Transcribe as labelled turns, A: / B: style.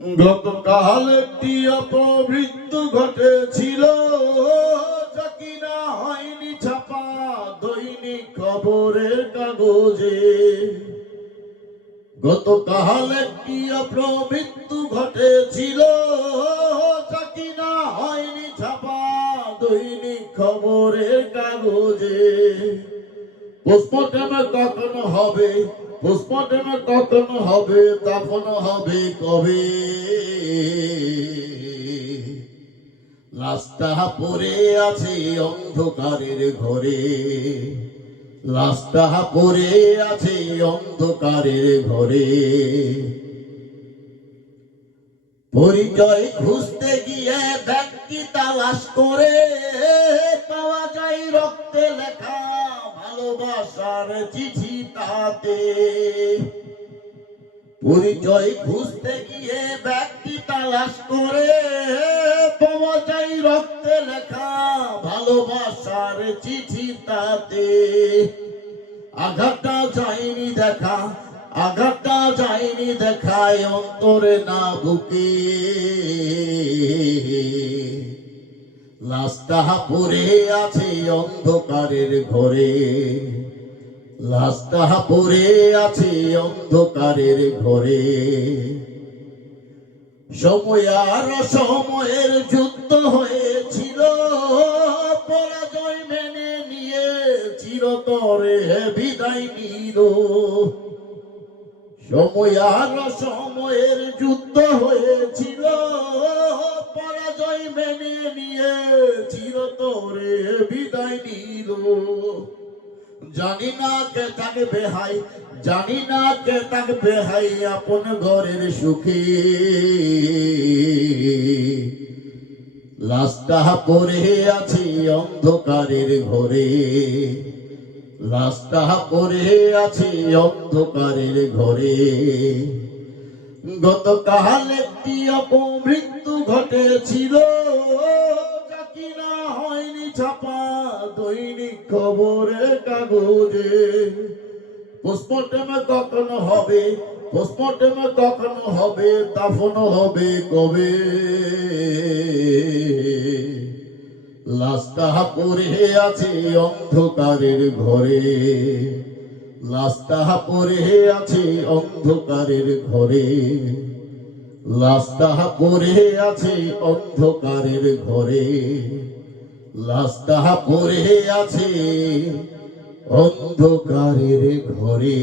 A: গতকাল একটি অপমৃত্যু ঘটেছিল, যা কিনা হয়নি ছাপা দৈনিক খবরের কাগজে। গতকাল একটি অপমৃত্যু ঘটেছিল, যা কিনা হয়নি ছাপা দৈনিক খবরের কাগজে। পোস্টমর্টমে কখনো হবে পোস্টমর্টমে কখনো হবে, তখন হবে কবে? লাশটা পড়ে আছে অন্ধকারের ঘরে। লাশটা পড়ে আছে অন্ধকারের ঘরে। পরিচয় খুঁজতে গিয়ে ব্যক্তি তালাশ করে, পাওয়া যায় রক্তে লেখা। ভালোবাসার চিঠি তাতে। পরিচয় খুঁজতে গিয়ে ব্যক্তি তালাশ করে। যায় রক্তে লেখা ভালোবাসার চিঠি তাতে। আঘাতটা যায়নি দেখা, আঘাতটা যায়নি দেখায় অন্তরে না বুকে। লাশটা পড়ে আছে অন্ধকারের ঘরে। লাশটা পরে আছে অন্ধকারের ঘরে। সময় আর সময়ের যুদ্ধ হয়েছিল, পরাজয় মেনে নিয়ে চিরতরে বিদায় নিল। সময় আর সময়ের যুদ্ধ হয়েছিল বিদায় নিল। জানি না কে থাকবে হাই জানি না কে থাকবে হাই আপন ঘরের সুখে। লাশটা পড়ে আছে অন্ধকারের ঘরে। লাশটা পড়ে আছে অন্ধকারের ঘরে। গতকাল একটি অপমৃত্যু ঘটেছিল। যা কিনা হয়নি ছাপা। খবরের কাগজে। কখনো হবে? কখনো হবে? দাফন হবে কবে? পড়ে আছে অন্ধকারের ঘরে। লাশটা পড়ে আছে অন্ধকারের ঘরে। লাশটা পড়ে আছে অন্ধকারের ঘরে। লাশটা পড়ে আছে অন্ধকারের ঘরে।